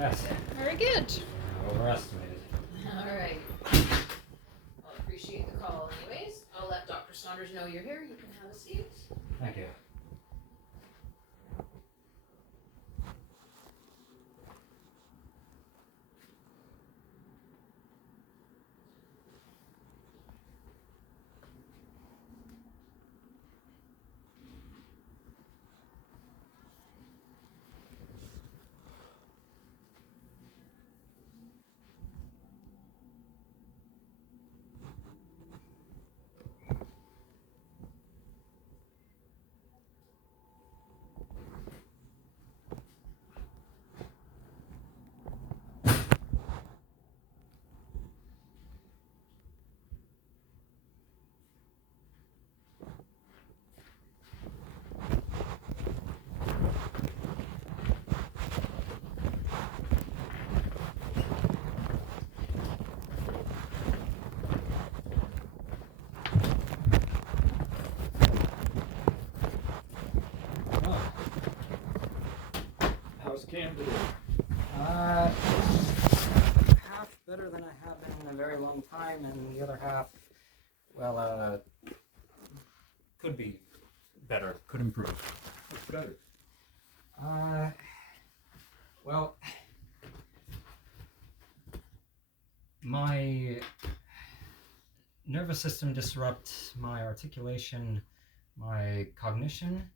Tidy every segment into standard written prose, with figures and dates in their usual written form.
Yes. Very good. Overestimated. All right. I'll appreciate the call anyways. I'll let Dr. Saunders know you're here. You can have a seat. Thank you. Oh, How's Cam today? half better than I have been in a very long time, and the other half, well, could be better, could improve. What's better? Well, my nervous system disrupts my articulation, my cognition,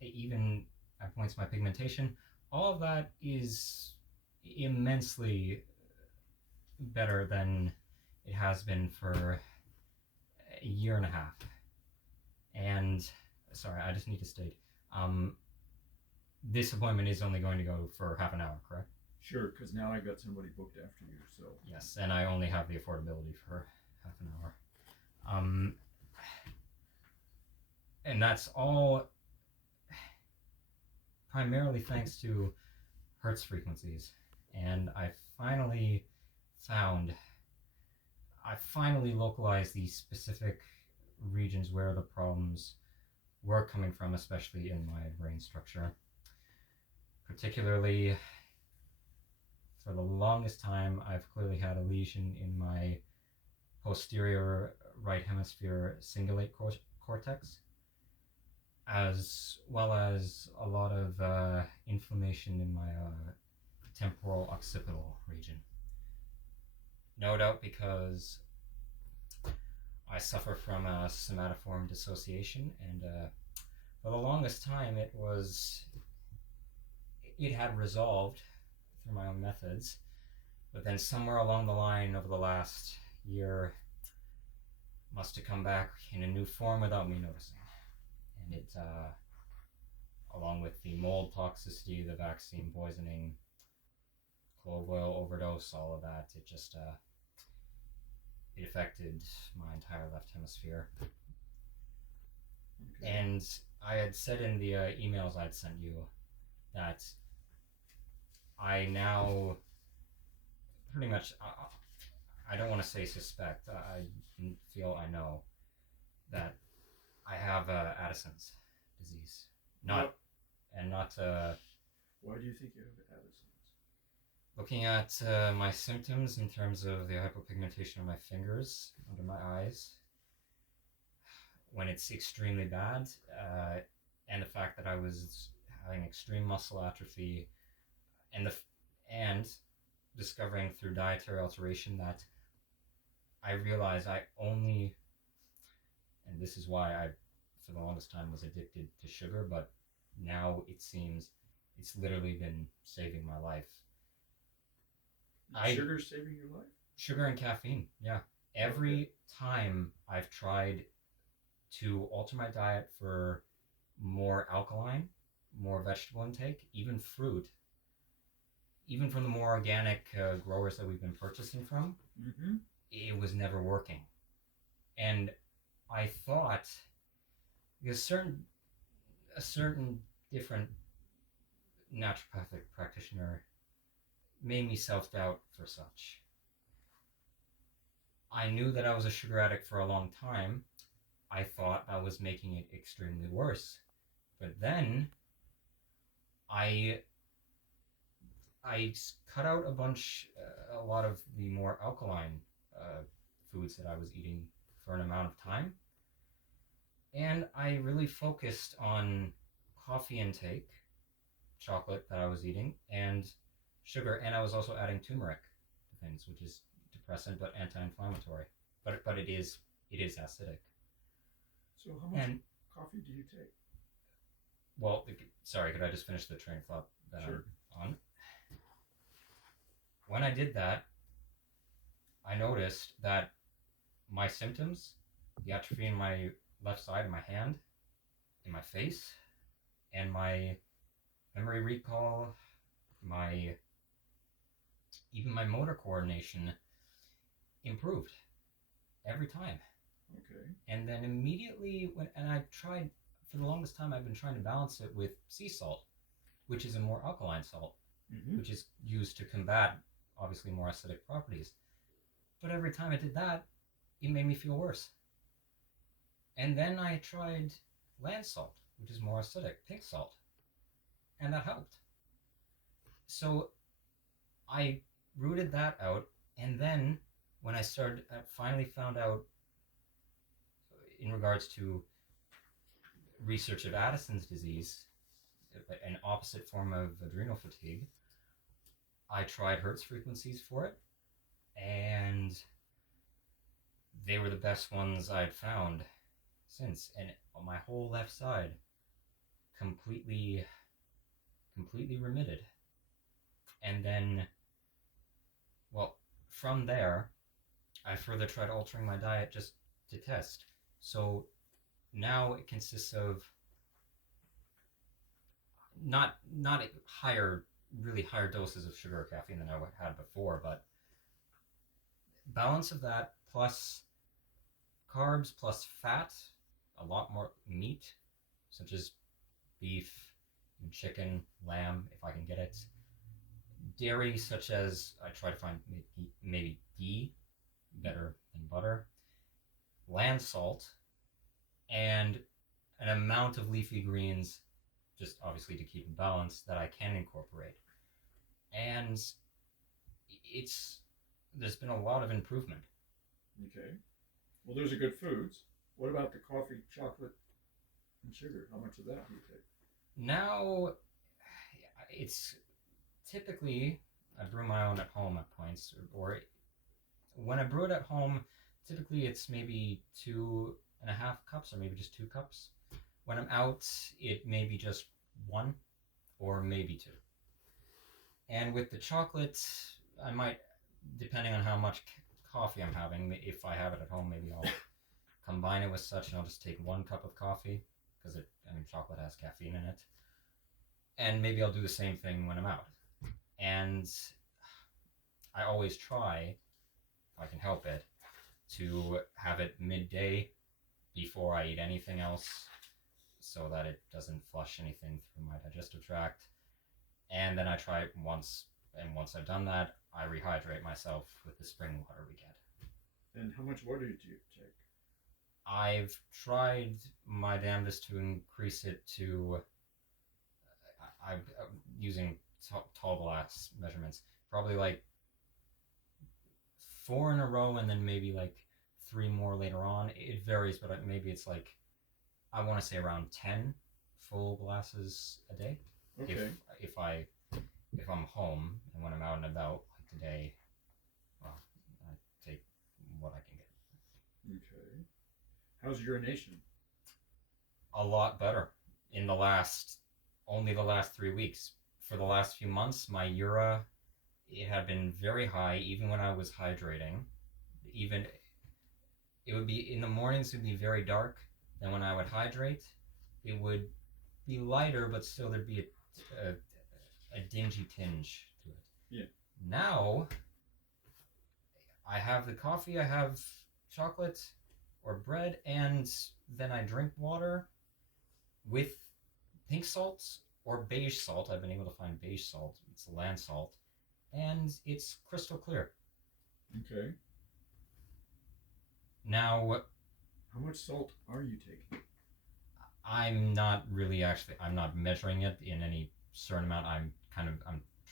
even at points my pigmentation. All of that is immensely better than it has been for a year and a half. And sorry, I just need to state, this appointment is only going to go for half an hour, correct? Sure, because now I got somebody booked after you, so. Yes, and I only have the affordability for half an hour. And that's all primarily thanks to Hertz frequencies. And I finally localized these specific regions where the problems were coming from, especially in my brain structure. Particularly, for the longest time, I've clearly had a lesion in my posterior right hemisphere cingulate cortex, as well as a lot of inflammation in my temporal occipital region. No doubt because I suffer from a somatoform dissociation, and for the longest time it had resolved through my own methods, but then somewhere along the line over the last year must have come back in a new form without me noticing. And it, along with the mold toxicity, the vaccine poisoning, clove oil overdose, all of that, it just it affected my entire left hemisphere. Okay. And I had said in the emails I'd sent you that I now pretty much, I don't want to say suspect, I feel I know that I have Addison's disease. Not. Why do you think you have Addison's? Looking at my symptoms in terms of the hypopigmentation of my fingers, under my eyes, when it's extremely bad, and the fact that I was having extreme muscle atrophy, and discovering through dietary alteration that I realized I only, and this is why I, for the longest time, was addicted to sugar, but now it seems it's literally been saving my life. Sugar's saving your life? Sugar and caffeine, yeah. Every time I've tried to alter my diet for more alkaline, more vegetable intake, even fruit, even from the more organic growers that we've been purchasing from, it was never working. And I thought, because a certain different naturopathic practitioner made me self-doubt for such. I knew that I was a sugar addict for a long time. I thought I was making it extremely worse. But then I I cut out a lot of the more alkaline foods that I was eating for an amount of time, and I really focused on coffee intake, chocolate that I was eating, and sugar, and I was also adding turmeric to things, which is depressant but anti-inflammatory. But it is acidic. So how much And coffee do you take? well, sorry, could I just finish the train of thought that Sure. I'm on? When I did that, I noticed that my symptoms, the atrophy in my left side of my hand, in my face, and my memory recall, my even my motor coordination improved every time. Okay. And then immediately and I tried for the longest time I've been trying to balance it with sea salt, which is a more alkaline salt, Mm-hmm. which is used to combat obviously more acidic properties. But every time I did that, it made me feel worse. And then I tried land salt, which is more acidic, pink salt, and that helped. So I rooted that out, and then when I finally found out in regards to research of Addison's disease, an opposite form of adrenal fatigue, I tried Hertz frequencies for it, and they were the best ones I'd found since. And on my whole left side, completely remitted. And then, well, from there, I further tried altering my diet just to test. So now it consists of not really higher doses of sugar or caffeine than I had before, but balance of that plus carbs plus fat, a lot more meat, such as beef, chicken, lamb, if I can get it. Dairy, such as I try to find maybe ghee, better than butter. Land salt, and an amount of leafy greens, just obviously to keep in balance, that I can incorporate. And there's been a lot of improvement. Okay. Well, those are good foods. What about the coffee, chocolate, and sugar? How much of that do you take? Now, it's typically, I brew my own at home at points, or when I brew it at home, typically it's maybe 2.5 cups, or maybe just 2 cups. When I'm out, it may be just one, or maybe two. And with the chocolate, I might, depending on how much coffee I'm having, if I have it at home, maybe I'll combine it with such, and I'll just take 1 cup of coffee, because chocolate has caffeine in it. And maybe I'll do the same thing when I'm out. And I always try, if I can help it, to have it midday before I eat anything else, so that it doesn't flush anything through my digestive tract. And then I try it once, and once I've done that, I rehydrate myself with the spring water we get. And how much water do you take? I've tried my damnedest to increase it to, I'm using tall glass measurements, probably like 4 in a row, and then maybe like 3 more later on. It varies, but maybe it's like, I want to say around 10 full glasses a day. Okay. If I'm home, and when I'm out and about, like today, well, I take what I can get. Okay. How's urination? A lot better in only the last 3 weeks. For the last few months, my it had been very high, even when I was hydrating. Even it would be in the mornings, it would be very dark. Then when I would hydrate, it would be lighter, but still there'd be a dingy tinge to it. Yeah. Now, I have the coffee, I have chocolate or bread, and then I drink water with pink salt or beige salt. I've been able to find beige salt. It's land salt, and it's crystal clear. Okay. Now, how much salt are you taking? I'm not measuring it in any certain amount. I'm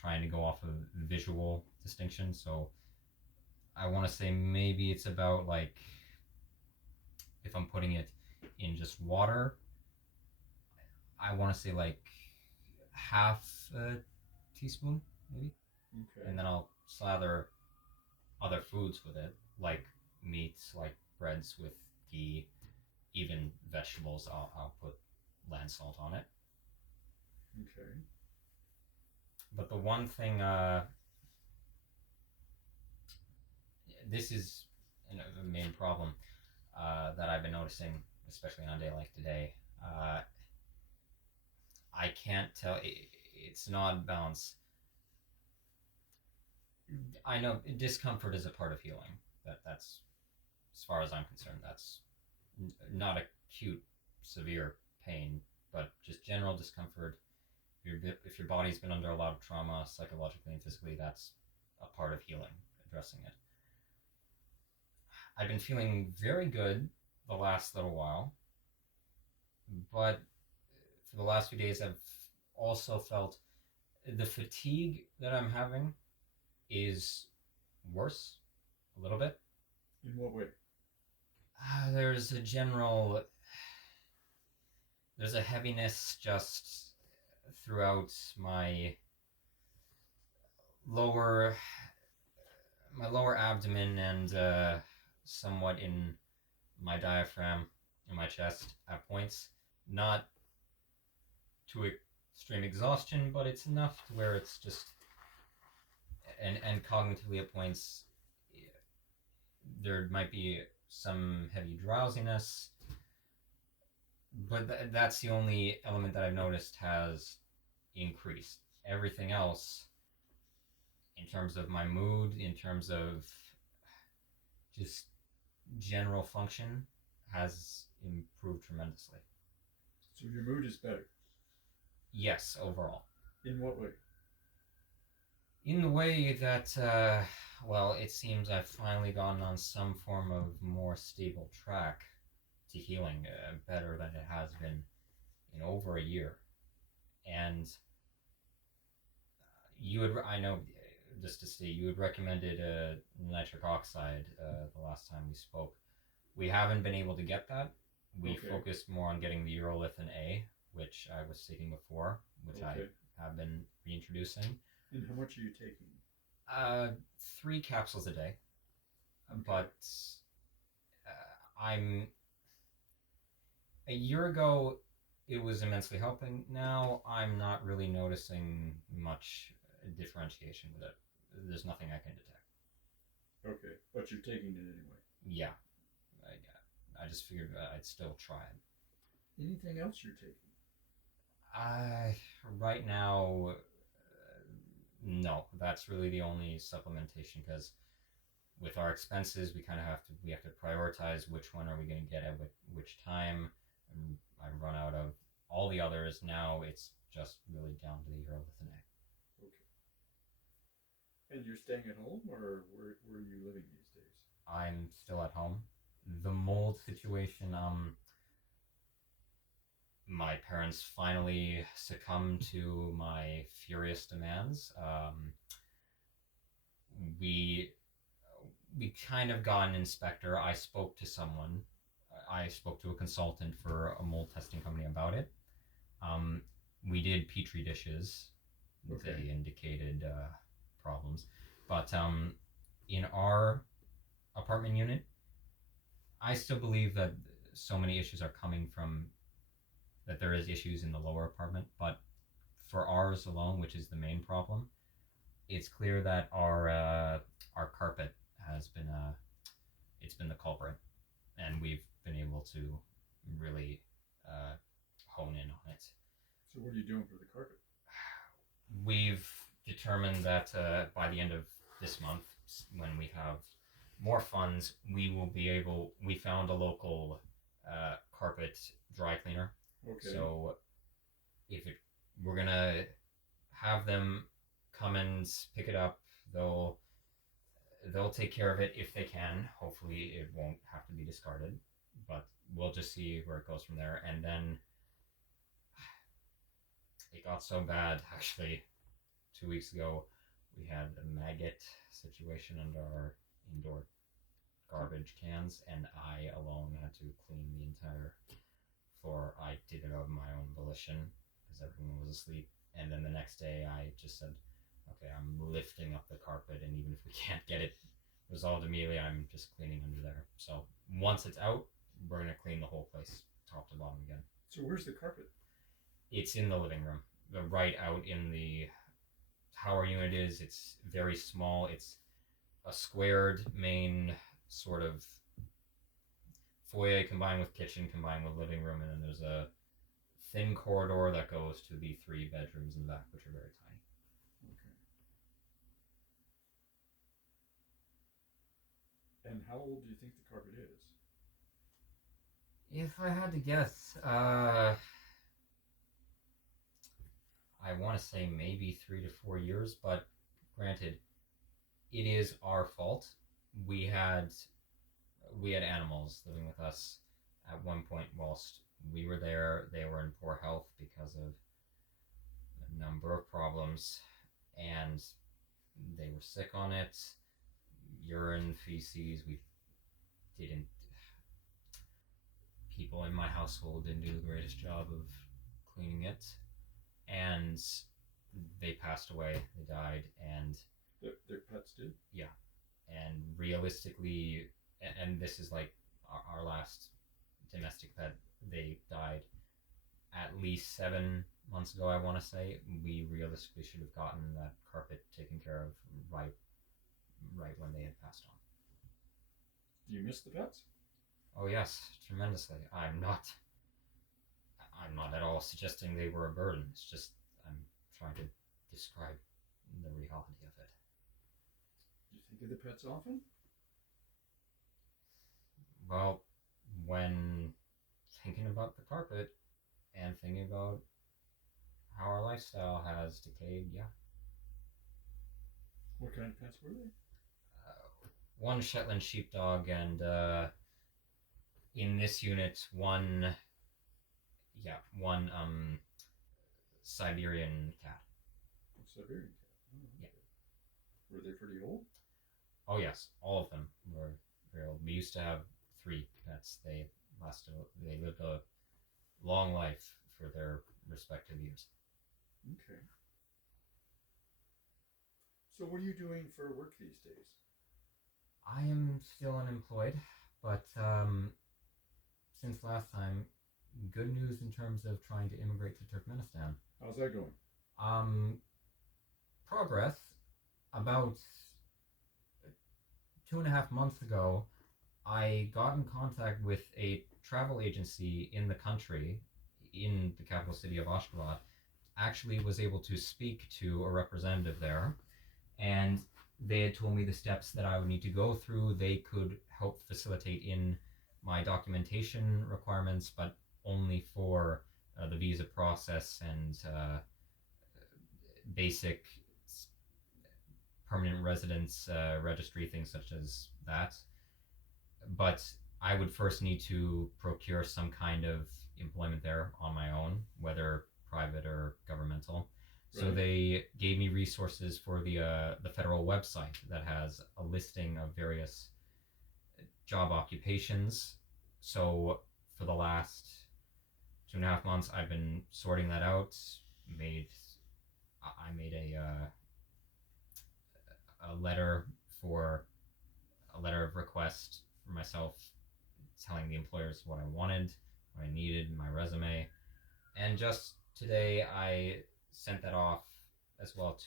trying to go off of visual distinction. So I want to say maybe it's about like, if I'm putting it in just water, I want to say like half a teaspoon maybe, Okay. and then I'll slather other foods with it, like meats, like breads with ghee, even vegetables. I'll put land salt on it. Okay. But the one thing, this is the main problem that I've been noticing, especially on a day like today. I can't tell. It's not balance. I know discomfort is a part of healing. That's as far as I'm concerned. That's not acute, severe pain, but just general discomfort. If your body's been under a lot of trauma, psychologically and physically, that's a part of healing, addressing it. I've been feeling very good the last little while, but for the last few days, I've also felt the fatigue that I'm having is worse a little bit. In what way? There's a general, there's a heaviness just throughout lower my lower abdomen and somewhat in my diaphragm and my chest at points. Not to extreme exhaustion, but it's enough to where it's just, and cognitively at points there might be some heavy drowsiness, but that's the only element that I've noticed has increased. Everything else, in terms of my mood, in terms of just general function, has improved tremendously. So your mood is better. Yes, overall. In what way? In the way that, well, it seems I've finally gotten on some form of more stable track to healing, better than it has been in over a year. And I know, just to see, you had recommended nitric oxide the last time we spoke. We haven't been able to get that. We focused more on getting the urolithin A, which I was taking before, which I have been reintroducing. And how much are you taking? 3 capsules a day. But I'm a year ago it was immensely helping. Now I'm not really noticing much differentiation with it. There's nothing I can detect. Okay, but you're taking it anyway. Yeah, I just figured I'd still try it. Anything else you're taking? Right now, no. That's really the only supplementation, because with our expenses, we have to prioritize which one are we going to get at which time. And I've run out of all the others. Now it's just really down to the urolithin A. Okay. And you're staying at home, or where are you living these days? I'm still at home. The mold situation, my parents finally succumbed to my furious demands. We kind of got an inspector. I spoke to someone. I spoke to a consultant for a mold testing company about it. We did petri dishes. Okay. They indicated problems, but in our apartment unit, I still believe that so many issues are coming from that there is issues in the lower apartment, but for ours alone, which is the main problem, it's clear that our carpet has been it's been the culprit, and we've been able to really hone in on it. So what are you doing for the carpet? We've determined that by the end of this month, when we have more funds, we found a local carpet dry cleaner. Okay. So we're gonna have them come and pick it up. They'll take care of it if they can. Hopefully it won't have to be discarded, but we'll just see where it goes from there. And then it got so bad, actually, 2 weeks ago, we had a maggot situation under our indoor garbage cans, and I alone had to clean the entire floor. I did it of my own volition because everyone was asleep. And then the next day, I just said, okay, I'm lifting up the carpet, and even if we can't get it resolved immediately, I'm just cleaning under there. So once it's out, we're going to clean the whole place top to bottom again. So where's the carpet? It's in the living room, right out in the how our unit is. It's very small. It's a squared main sort of foyer combined with kitchen combined with living room, and then there's a thin corridor that goes to the 3 bedrooms in the back, which are very tiny. Okay. And how old do you think the carpet is? If I had to guess, I want to say maybe 3 to 4 years, but granted, it is our fault. We had animals living with us at one point whilst we were there. They were in poor health because of a number of problems, and they were sick on it. Urine, feces, people in my household didn't do the greatest job of cleaning it, and they passed away. They died, and their pets did? Yeah. And realistically, and this is like our last domestic pet, they died at least 7 months ago, I want to say. We realistically should have gotten that carpet taken care of right when they had passed on. Do you miss the pets? Oh yes, tremendously. I'm not at all suggesting they were a burden. It's just I'm trying to describe the reality of it. Do you think of the pets often? Well, when thinking about the carpet and thinking about how our lifestyle has decayed, yeah. What kind of pets were they? One Shetland sheepdog, and in this unit, one Siberian cat. Siberian cat. Oh, okay. Yeah. Were they pretty old? Oh yes, all of them were very old. We used to have 3 pets. They lived a long life for their respective years. Okay. So what are you doing for work these days? I am still unemployed, but since last time, good news in terms of trying to immigrate to Turkmenistan. How's that going? Progress. About 2.5 months ago, I got in contact with a travel agency in the country, in the capital city of Ashgabat. Actually was able to speak to a representative there, and they had told me the steps that I would need to go through. They could help facilitate in my documentation requirements, but only for the visa process and basic permanent residence registry, things such as that. But I would first need to procure some kind of employment there on my own, whether private or governmental. So they gave me resources for the federal website that has a listing of various job occupations. So for the last 2.5 months, I've been sorting that out. I made a letter of request for myself, telling the employers what I wanted, what I needed in my resume, and just today I sent that off as well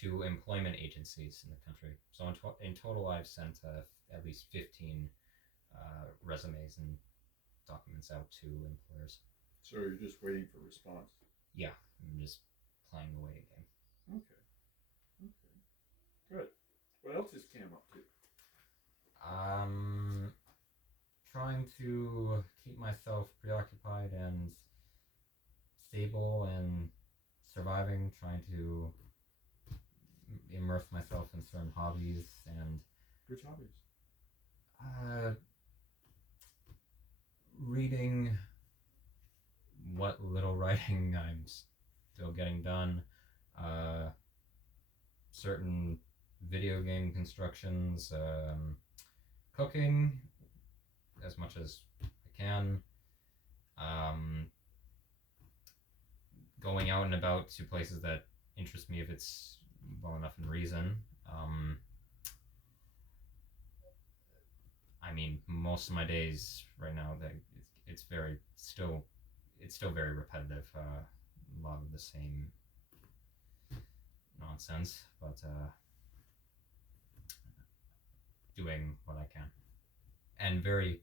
to employment agencies in the country. So in total, I've sent at least 15 resumes and documents out to employers. So you're just waiting for response? Yeah, I'm just playing the waiting game. Okay. Good. What else is Cam up to? Trying to keep myself preoccupied and stable and surviving, trying to immerse myself in certain hobbies. And which hobbies? Reading what little writing I'm still getting done, certain video game constructions, cooking as much as I can, um, going out and about to places that interest me if it's well enough in reason. I mean, most of my days right now, it's very still, it's still very repetitive. A lot of the same nonsense, but doing what I can, and very,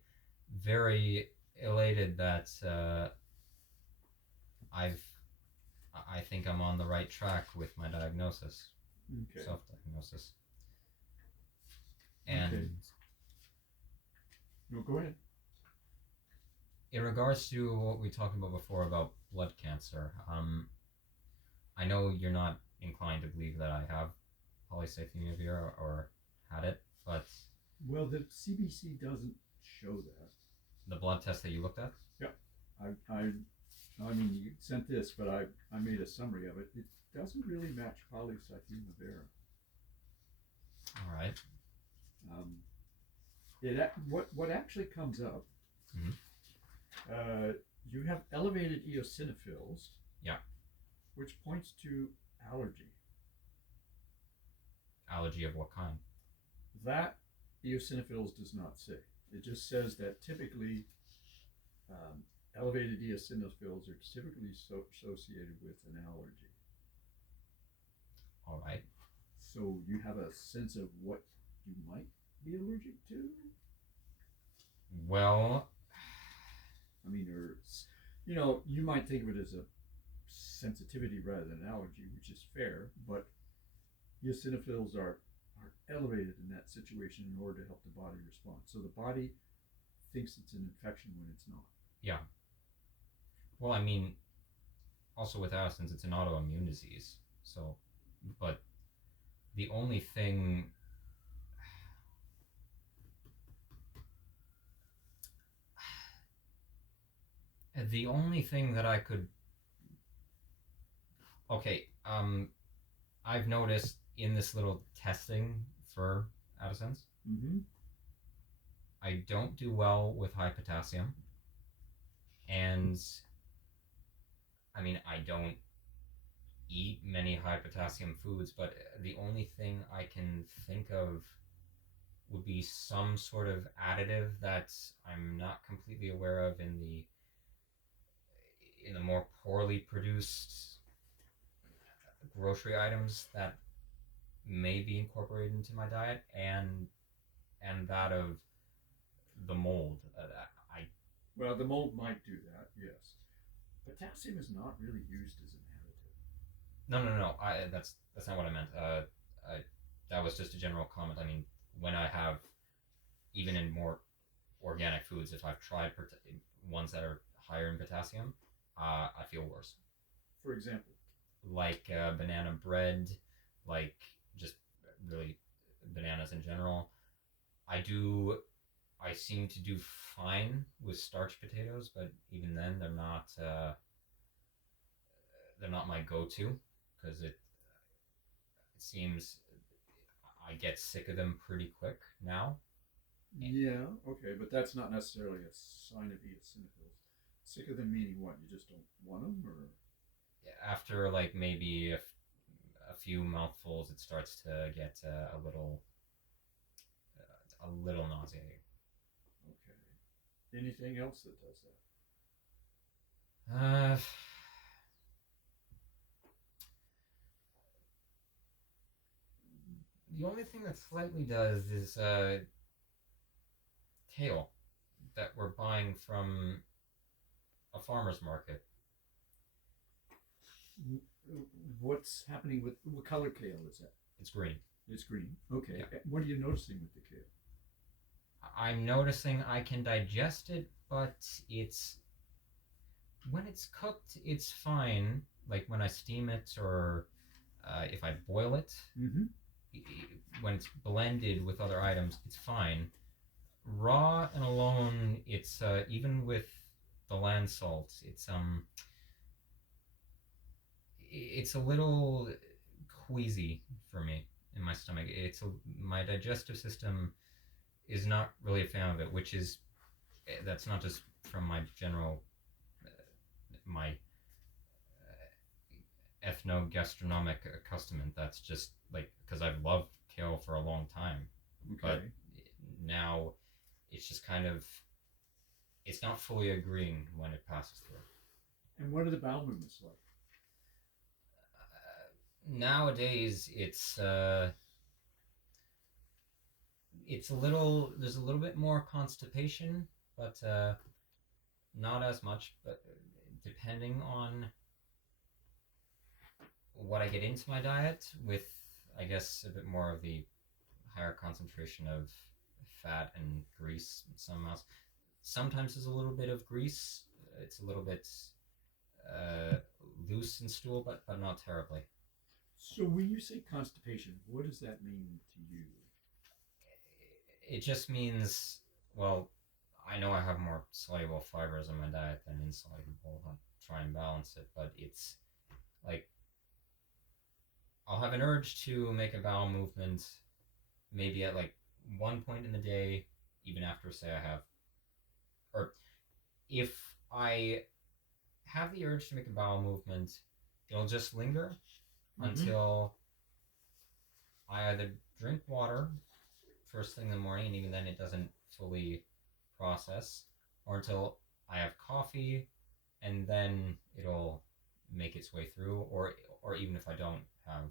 very elated that I've I think I'm on the right track with my diagnosis, Okay. self-diagnosis. And Okay. No, go ahead. in regards to what we talked about before about blood cancer, I know you're not inclined to believe that I have polycythemia vera or had it, but Well, the CBC doesn't show that. the blood test that you looked at, I mean, you sent this, but I made a summary of it. It doesn't really match polycythemia vera. all right, What actually comes up? Mhm. You have elevated eosinophils. Yeah. Which points to allergy. Allergy of what kind? That eosinophils does not say. It just says that typically elevated eosinophils are typically associated with an allergy. All right. So you have a sense of what you might be allergic to? Well, I mean, or you might think of it as a sensitivity rather than an allergy, which is fair, but eosinophils are elevated in that situation in order to help the body respond. So the body thinks it's an infection when it's not. yeah. Well, I mean, also with Addison's, it's an autoimmune disease. So, but the only thing that I could, okay, I've noticed in this little testing for Addison's, Mm-hmm. I don't do well with high potassium, and I mean, I don't eat many high potassium foods, but the only thing I can think of would be some sort of additive that I'm not completely aware of in the more poorly produced grocery items that may be incorporated into my diet, and that of the mold. Well, the mold might do that, yes. Potassium is not really used as an additive. No. That's not what I meant. That was just a general comment. I mean, when I have, even in more organic foods, if I've tried ones that are higher in potassium, I feel worse. For example, like banana bread, like just really bananas in general. I seem to do fine with starch potatoes, but even then they're not my go-to, because it seems I get sick of them pretty quick now. yeah, okay, but that's not necessarily a sign of eosinophils. Sick of them meaning what? You just don't want them, or After like maybe a few mouthfuls, it starts to get a little nauseating. okay. Anything else that does that? The only thing that slightly does is kale that we're buying from a farmer's market. What's happening with what color kale is that? It's green. It's green. Okay. Yeah. What are you noticing with the kale? I'm noticing I can digest it, but when it's cooked, it's fine. Like when I steam it or if I boil it, Mm-hmm. when it's blended with other items, it's fine. Raw and alone, it's even with the land salt, it's a little queasy for me in my stomach. My digestive system is not really a fan of it, which is that's not just from my general my ethno-gastronomic accustomment. That's just like because I've loved kale for a long time, Okay. but now it's just kind of it's not fully agreeing when it passes through. And what are the bowel movements like? Nowadays, it's a little there's a little bit more constipation, but not as much. But depending on what I get into my diet, with I guess a bit more of the higher concentration of fat and grease and some else. Sometimes there's a little bit of grease. It's a little bit uh, loose in stool, but not terribly. So when you say constipation, what does that mean to you? It just means, well, I know I have more soluble fibers in my diet than insoluble. I'll try and balance it, but it's like I'll have an urge to make a bowel movement maybe at like one point in the day, even after, say, I have, or if I have the urge to make a bowel movement, it'll just linger until I either drink water first thing in the morning, and even then it doesn't fully process, or until I have coffee, and then it'll make its way through, or even if I don't have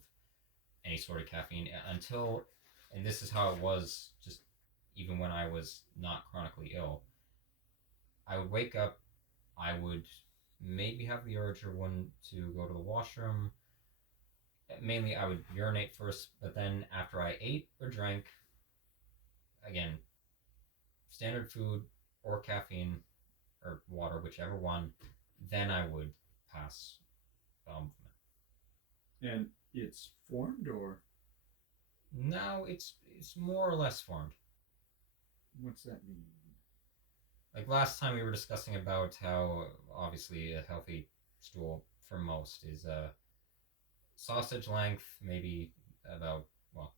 any sort of caffeine until, and this is how it was just even when I was not chronically ill. I would wake up, I would maybe have the urge or one to go to the washroom. Mainly, I would urinate first, but then after I ate or drank, again, standard food or caffeine or water, whichever one, then I would pass bowel movement. And it's formed, or Now it's more or less formed. what's that mean? Like last time we were discussing about how obviously a healthy stool for most is a sausage length, maybe about well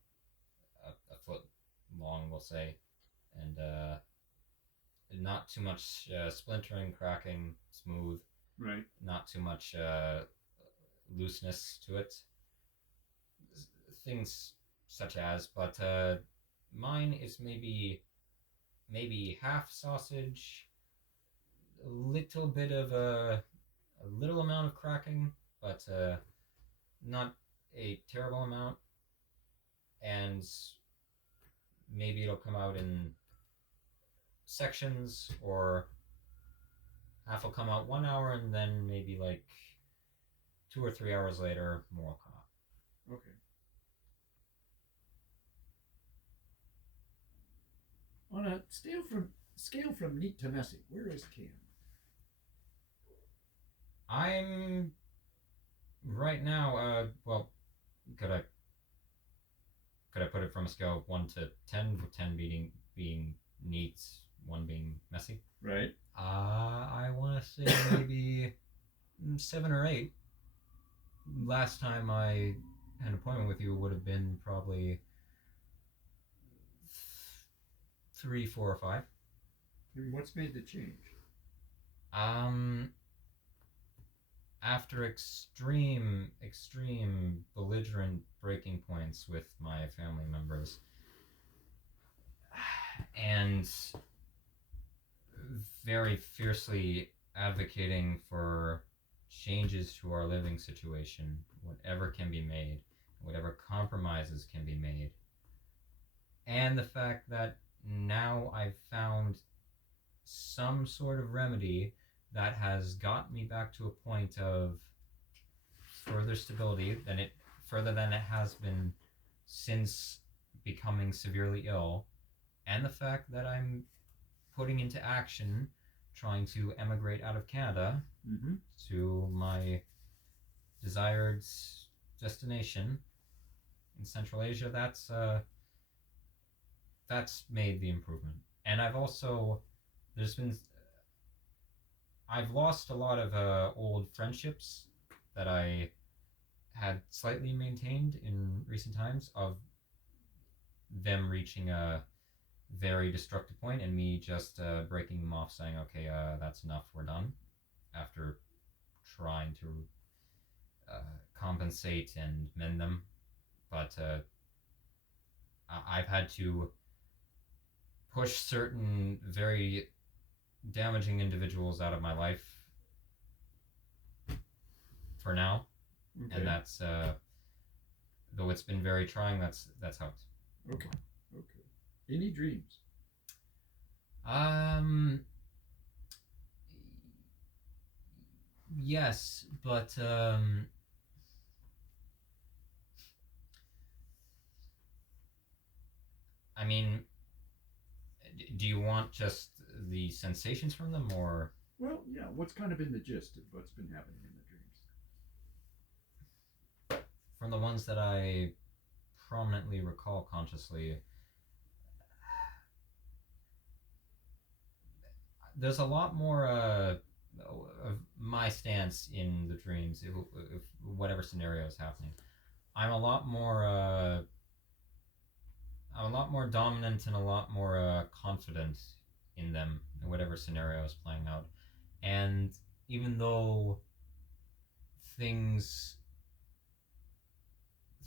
a foot long, we'll say, and not too much splintering, cracking, smooth, Right. not too much looseness to it. Things such as, but mine is maybe half sausage, a little bit of a little amount of cracking, but not a terrible amount, and maybe it'll come out in sections, or half will come out 1 hour, and then maybe like 2 or 3 hours later, more will come out. Okay. On a scale from neat to messy, where is Cam? I'm right now. Well, could I could I put it from a scale of 1 to 10, with 10 being neat, one being messy? Right. I want to say maybe 7 or 8. Last time I had an appointment with you would have been probably 3, 4, or 5. And what's made the change? Um, After extreme belligerent breaking points with my family members, and very fiercely advocating for changes to our living situation, whatever can be made, whatever compromises can be made, and the fact that now I've found some sort of remedy that has got me back to a point of further stability further than it has been since becoming severely ill, and the fact that I'm putting into action trying to emigrate out of Canada to my desired destination in Central Asia. That's made the improvement. And I've also I've lost a lot of old friendships that I had slightly maintained in recent times of them reaching a very destructive point and me just breaking them off, saying, okay, that's enough, we're done, after trying to compensate and mend them. But I've had to push certain very damaging individuals out of my life for now, Okay. and that's though it's been very trying. That's helped. Okay. Okay. Any dreams? Um. Yes, but I mean, do you want just the sensations from them, or Well, yeah. What's kind of been the gist of what's been happening in the dreams? from the ones that I prominently recall consciously? There's a lot more of my stance in the dreams, if whatever scenario is happening. I'm a lot more I'm a lot more dominant and a lot more confident in them in whatever scenario is playing out. And even though things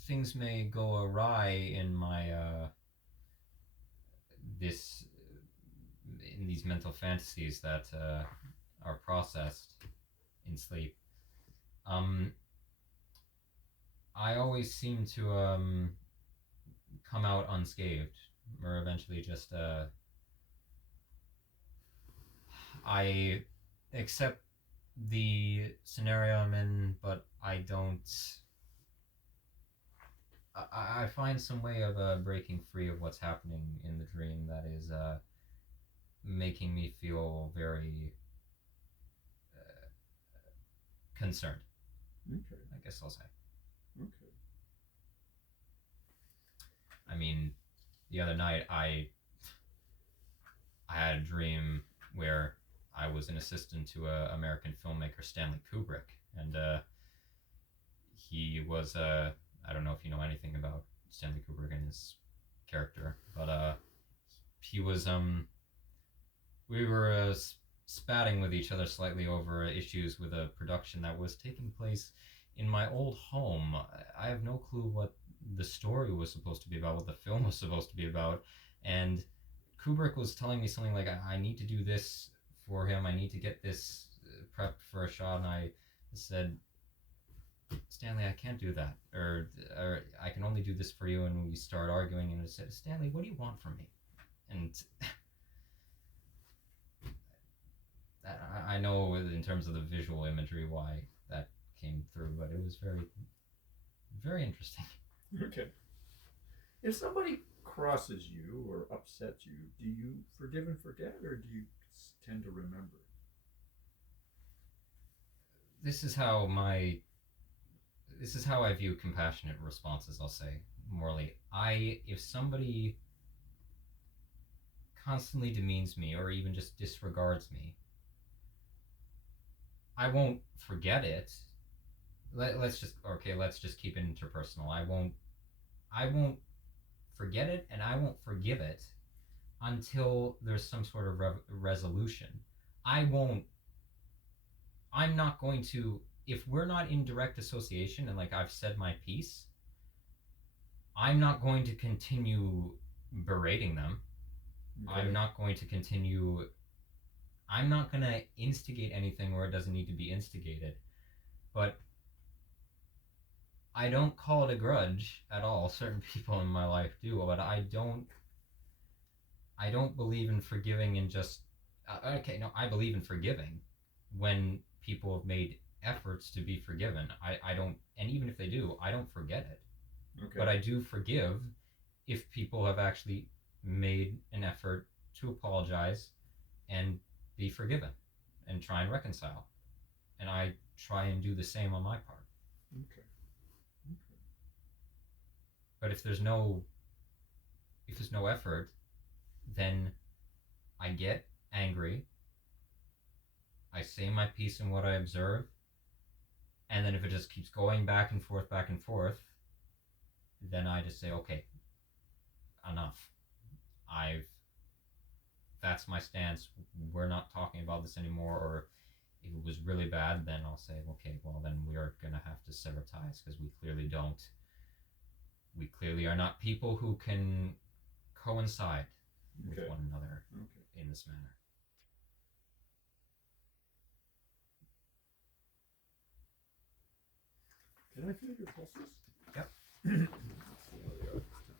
things may go awry in my this in these mental fantasies that are processed in sleep, um, I always seem to come out unscathed, or eventually just I accept the scenario I'm in, but I don't. I find some way of breaking free of what's happening in the dream that is making me feel very concerned. Okay. I guess I'll say. Okay. I mean, the other night I had a dream where I was an assistant to a American filmmaker, Stanley Kubrick, and he was I don't know if you know anything about Stanley Kubrick and his character, but he was we were spatting with each other slightly over issues with a production that was taking place in my old home. I have no clue what the story was supposed to be about, what the film was supposed to be about, and Kubrick was telling me something like, I need to do this for him, I need to get this prepped for a shot, and I said, Stanley, I can't do that, or I can only do this for you, and we start arguing, and I said, Stanley, what do you want from me? And I know in terms of the visual imagery why that came through, but it was very, very interesting. Okay. If somebody crosses you or upsets you, do you forgive and forget, or do you tend to remember? This is how my this is how I view compassionate responses. I'll say morally, if somebody constantly demeans me or even just disregards me, I won't forget it. Let's just keep it interpersonal. I won't forget it, and I won't forgive it until there's some sort of resolution. I won't. I'm not going to. If we're not in direct association and like I've said my piece, I'm not going to continue berating them. Okay. I'm not going to continue. I'm not going to instigate anything where it doesn't need to be instigated. But I don't call it a grudge at all. Certain people in my life do, but I don't. I don't believe in forgiving and just. Okay, no, I believe in forgiving when people have made efforts to be forgiven. I don't, and even if they do, I don't forget it. Okay. But I do forgive if people have actually made an effort to apologize and be forgiven and try and reconcile. And I try and do the same on my part. Okay. Okay. But if there's no effort, then I get angry. I say my piece in what I observe, And then if it just keeps going back and forth, then I just say, okay, enough. I've That's my stance. We're not talking about this anymore. Or if it was really bad, then I'll say, okay, well then we are gonna have to sever ties because we clearly don't. We clearly are not people who can coincide with Okay. one another Okay. in this manner. Can I feel your pulses? Yep. Let's see how they are this time.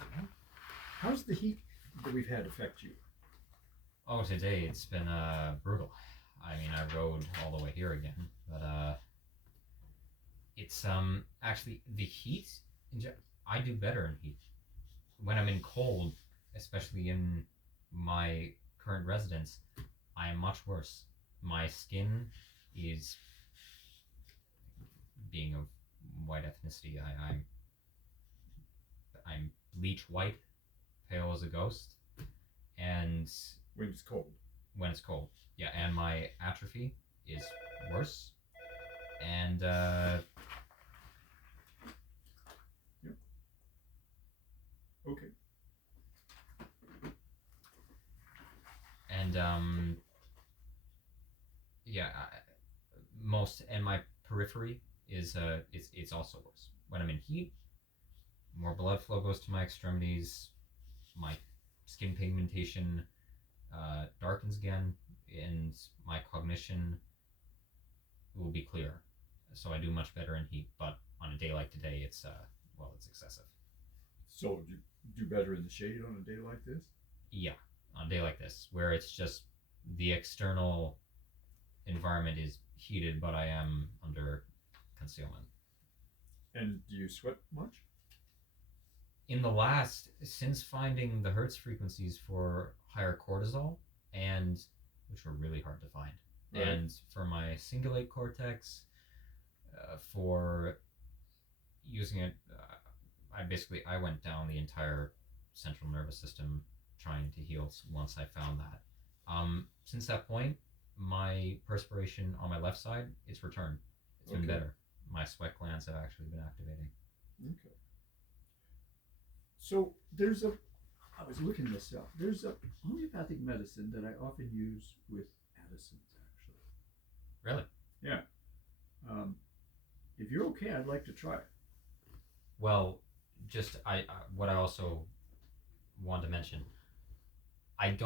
Okay. How's the heat that we've had affect you? Oh, today it's been brutal. I mean, I rode all the way here again, but it's actually the heat. I do better in heat when I'm in cold, especially in my current residence. I am much worse. My skin is, being of white ethnicity, I'm bleach white, pale as a ghost, and When it's cold. when it's cold, yeah, and my atrophy is worse, and Yep. Okay. and yeah, most and my periphery is it's also worse when I'm in heat. More blood flow goes to my extremities. My skin pigmentation darkens again, and my cognition will be clearer. So I do much better in heat. But on a day like today, it's it's excessive. So you do better in the shade on a day like this? Yeah, on a day like this, where it's just the external environment is heated, but I am under concealment. And do you sweat much? Since finding the Hertz frequencies for higher cortisol, and which were really hard to find, Right. and for my cingulate cortex, for using it, I went down the entire central nervous system trying to heal once I found that. Since that point, my perspiration on my left side, it's returned. It's been Okay. better. My sweat glands have actually been activating. Okay. So I was looking this up. There's a homeopathic medicine that I often use with Addison's, actually. Really? Yeah. If you're okay, I'd like to try it. Well, just what I also want to mention, I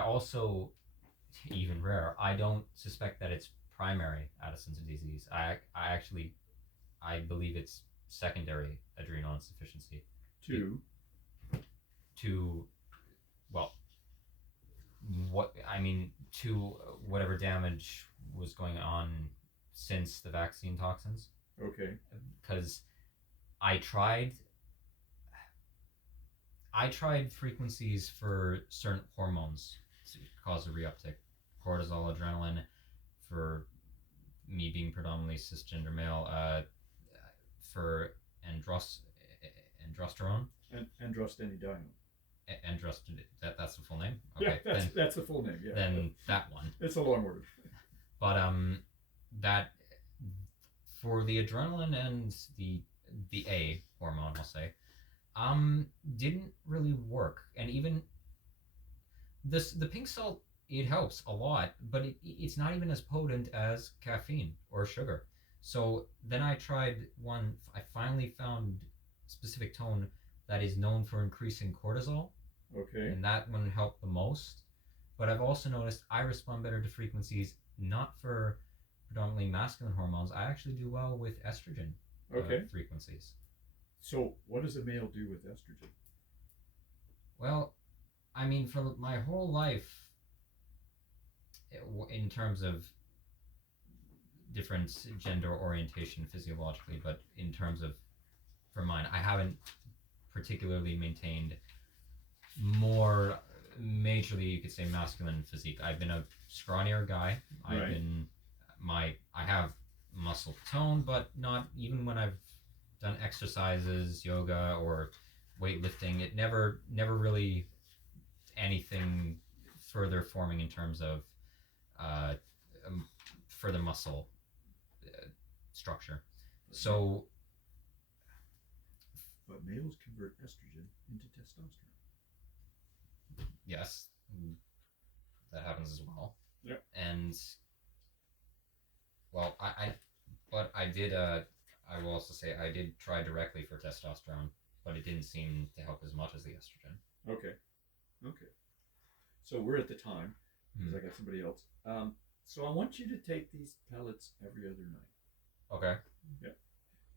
also, even rare, I don't suspect that it's primary Addison's disease. I believe it's secondary adrenal insufficiency Two. to, well, to whatever damage was going on since the vaccine toxins. Okay. Because I tried I tried frequencies for certain hormones to cause a reuptick. Cortisol, adrenaline, for me being predominantly cisgender male, for androsterone. And androstenedione. androstenedione. That's the full name. Yeah, Okay, that's the full name. Yeah. then that one. It's a long word. But that for the adrenaline and the A hormone, I'll say, didn't really work. And even the pink salt, it helps a lot, but it's not even as potent as caffeine or sugar. So then I tried one. I finally found specific tone that is known for increasing cortisol, Okay. and that one helped the most. But I've also noticed I respond better to frequencies not for predominantly masculine hormones. I actually do well with estrogen Okay. frequencies. So, what does a male do with estrogen? Well, I mean, for my whole life, in terms of different gender orientation physiologically, but in terms of for mine, I haven't particularly maintained more majorly, you could say, masculine physique. I've been a scrawnier guy. I've Right. been I have muscle tone, but not even when I've done exercises, yoga or weightlifting. It never really anything further forming in terms of uh, further muscle structure. So But males convert estrogen into testosterone. yes, that happens as well. Yep. And well, but I did. I will also say I did try directly for testosterone, but it didn't seem to help as much as the estrogen. Okay. Okay. So we're at the time because Hmm. I got somebody else. So I want you to take these pellets every other night, Okay.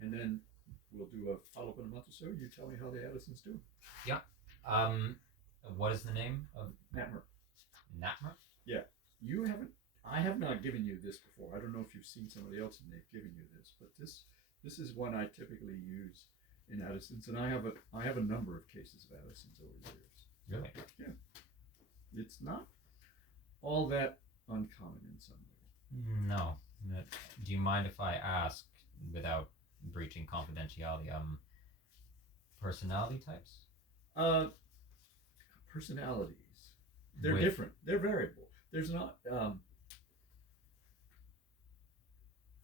and then we'll do a follow up in a month or so. You tell me how the Addison's doing. What is the name of Natmer, Natmer? you haven't. I have not given you this before. I don't know if you've seen somebody else and they've given you this, but this is one I typically use in Addison's, and I have a number of cases of Addison's over the years. Really? It's not all that uncommon in some ways. No. Do you mind if I ask, without breaching confidentiality, personality types? Personalities. They're With- different. They're variable. There's not.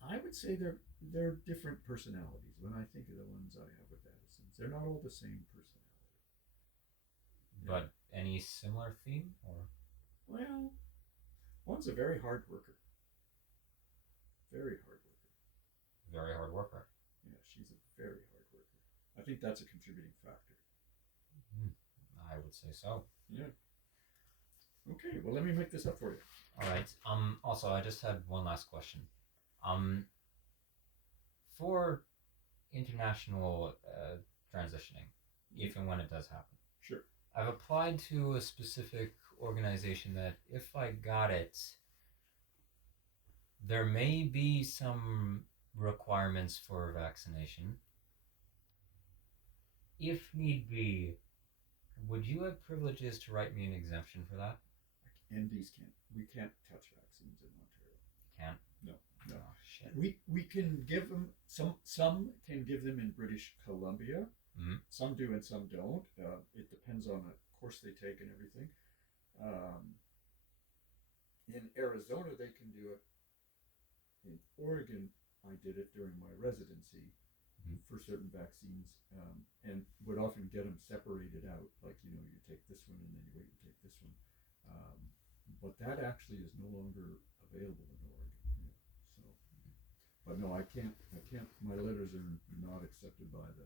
I would say they're different personalities. When I think of the ones I have with Addison's, they're not all the same personality. But any similar theme or? Well, one's a very hard worker. Very hard worker. Very hard worker. Yeah, she's a very hard worker. I think that's a contributing factor. I would say so. Yeah. Okay, well, let me make this up for you. All right. Also, I just had one last question. For international transitioning, if and when it does happen, Sure. I've applied to a specific organization that if I got it, there may be some requirements for vaccination. If need be, would you have privileges to write me an exemption for that? MDs can't. We can't touch vaccines in Ontario. Can't? No. Oh, shit. We can give them some can give them in British Columbia. Mhm. Some do and some don't. It depends on the course they take and everything. In Arizona, they can do it. In Oregon, I did it during my residency for certain vaccines, and would often get them separated out. Like, you take this one and then you wait and take this one. But that actually is no longer available in Oregon. So, but no, I can't. My letters are not accepted by the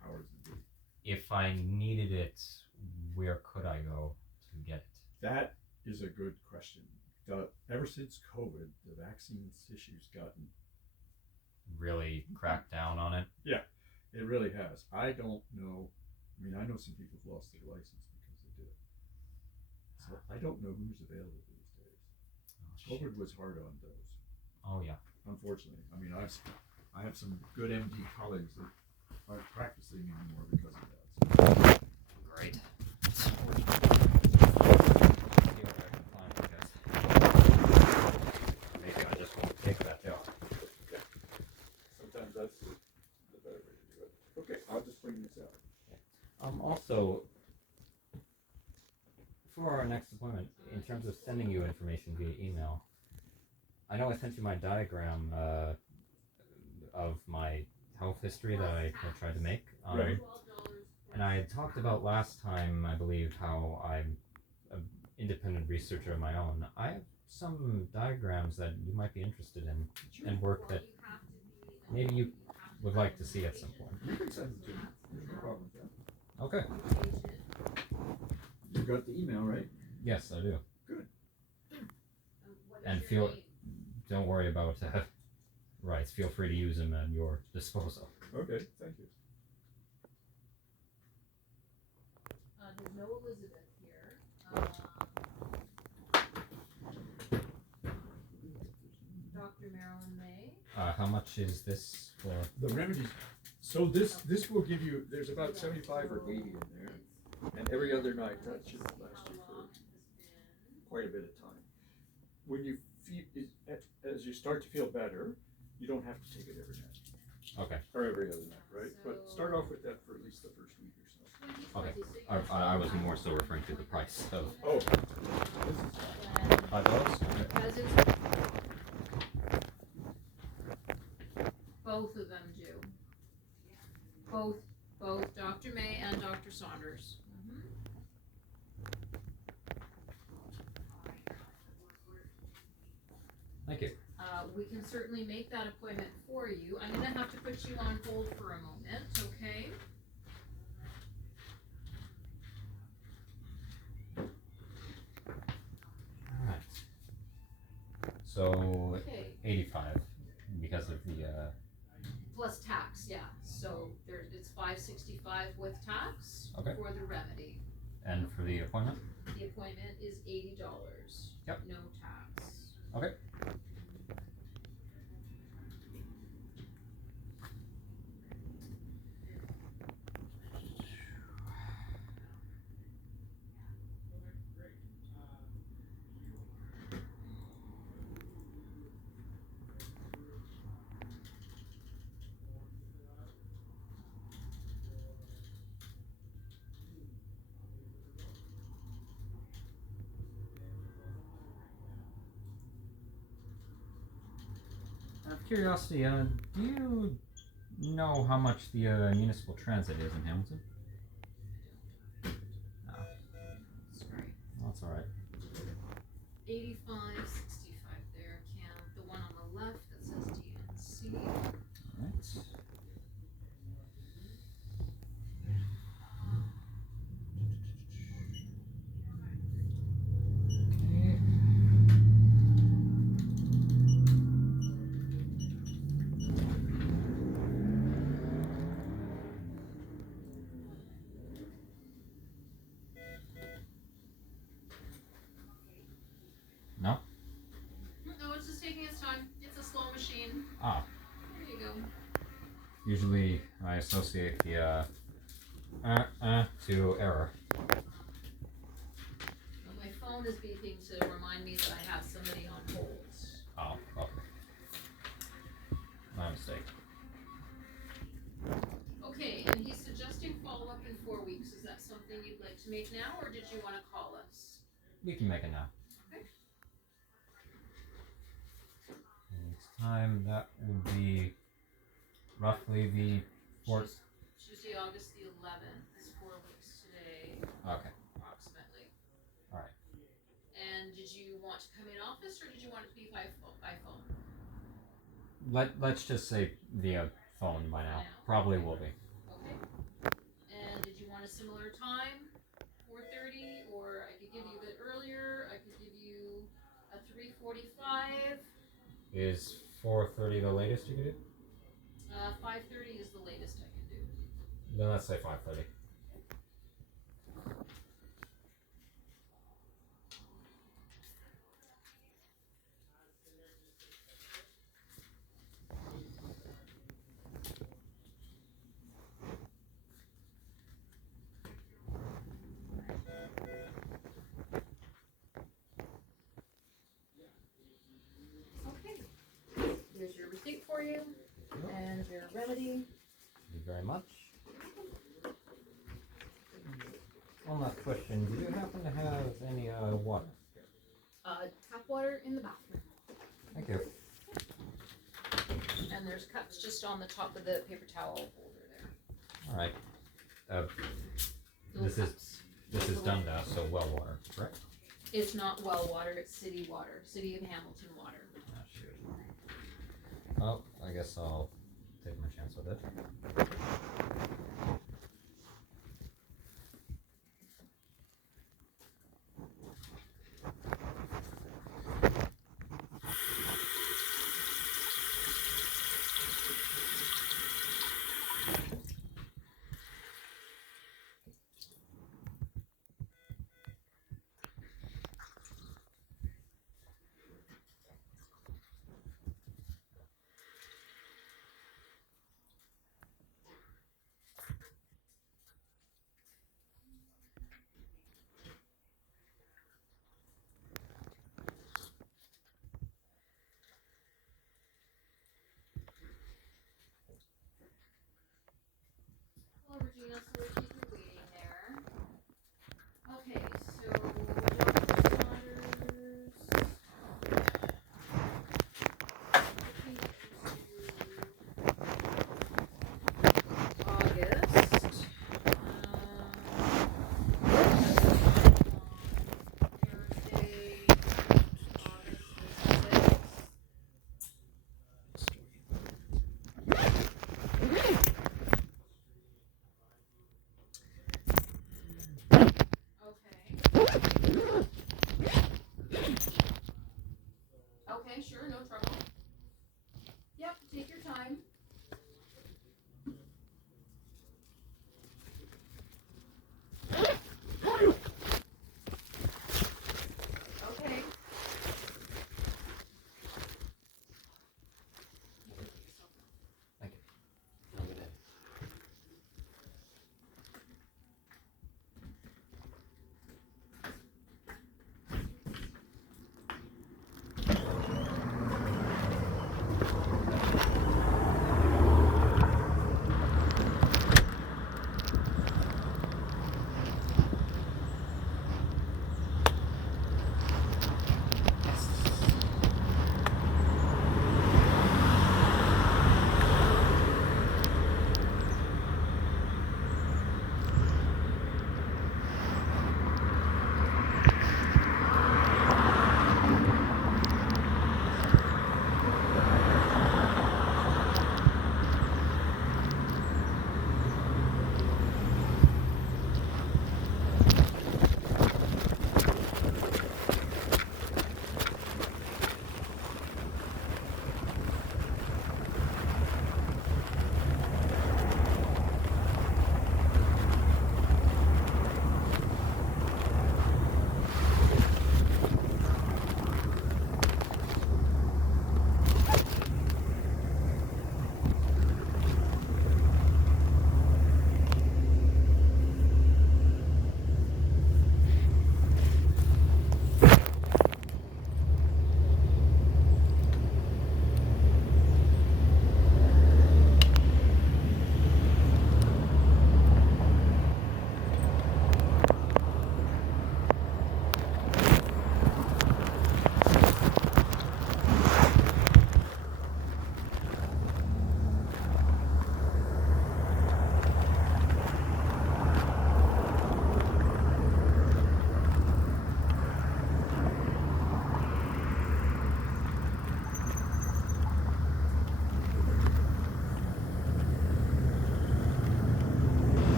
powers that be. If I needed it, where could I go to get it? That is a good question. Ever since COVID, the vaccines issue's gotten. Really crack down on it? It really has. I don't know. I mean, I know some people have lost their license because they did it. So I don't know who's available these days. Oh, shit. COVID was hard on those, Oh, yeah. unfortunately. I mean, I have some good MD colleagues that aren't practicing anymore because of that. So. Great. Maybe I just won't take that job. Sometimes that's the better way to do it. Okay, I'll just bring this out. Also, our next appointment, in terms of sending you information via email, I know I sent you my diagram of my health history that I tried to make. Right. And I had talked about last time, I believe, how I'm an independent researcher of my own. I have some diagrams that you might be interested in and work that maybe you would like to see at some point. You can send it to me. There's no problem with that. Okay. You got the email, right? Yes, I do. Good. And don't worry about rights. Feel free to use them at your disposal. Okay, thank you. There's no Elizabeth here. Dr. Marilyn May. How much is this for? The remedies. So this will give you. There's about 75 or 80 in there, and every other night that should last you for quite a bit of time. When you feel, as you start to feel better, you don't have to take it every night. Okay. Or every other night, right? But start off with that for at least the first week or so. Okay. I was more so referring to the price of. Oh. Because it's both of them do. Both Dr. May and Dr. Saunders. Thank you. We can certainly make that appointment for you. I'm going to have to put you on hold for a moment, okay? Alright. So, Okay. 85 because of the, Plus tax, yeah. So it's $565 with tax Okay. for the remedy. and for the appointment? The appointment is $80. Yep. No tax. Okay. Out of curiosity, do you know how much the municipal transit is in Hamilton? No. Sorry. That's alright. 85.65 there, Cam. The one on the left that says DNC. Alright. No? No, it's just taking its time. It's a slow machine. Ah. There you go. Usually I associate the to error. Well, my phone is beeping to remind me that I have somebody on hold. Oh, okay. My mistake. Okay, and he's suggesting follow-up in 4 weeks. Is that something you'd like to make now, or did you want to call us? We can make it now. Okay. Next time, that would be roughly the 4th. Tuesday, August the 11th. It's 4 weeks today, Okay. approximately. Alright. And did you want to come in office, or did you want it to be by phone? Let's just say via phone by now. By now. Probably will be. Okay. And did you want a similar time? 4:30, or I could give you a bit earlier. I could give you a 3:45. Is 4:30 the latest you could do? 5:30 is the latest I can do. Then let's say 5:30. Okay. Here's your receipt for you, and your remedy. Thank you very much. One one last question. Do you happen to have any water? Tap water in the bathroom. Thank you. And there's cups just on the top of the paper towel holder there. All right. Little This is cups. Dundas, so well water, correct? It's not well water, it's city water. City of Hamilton water. Oh, shoot. Well, I guess I'll take my chance with it.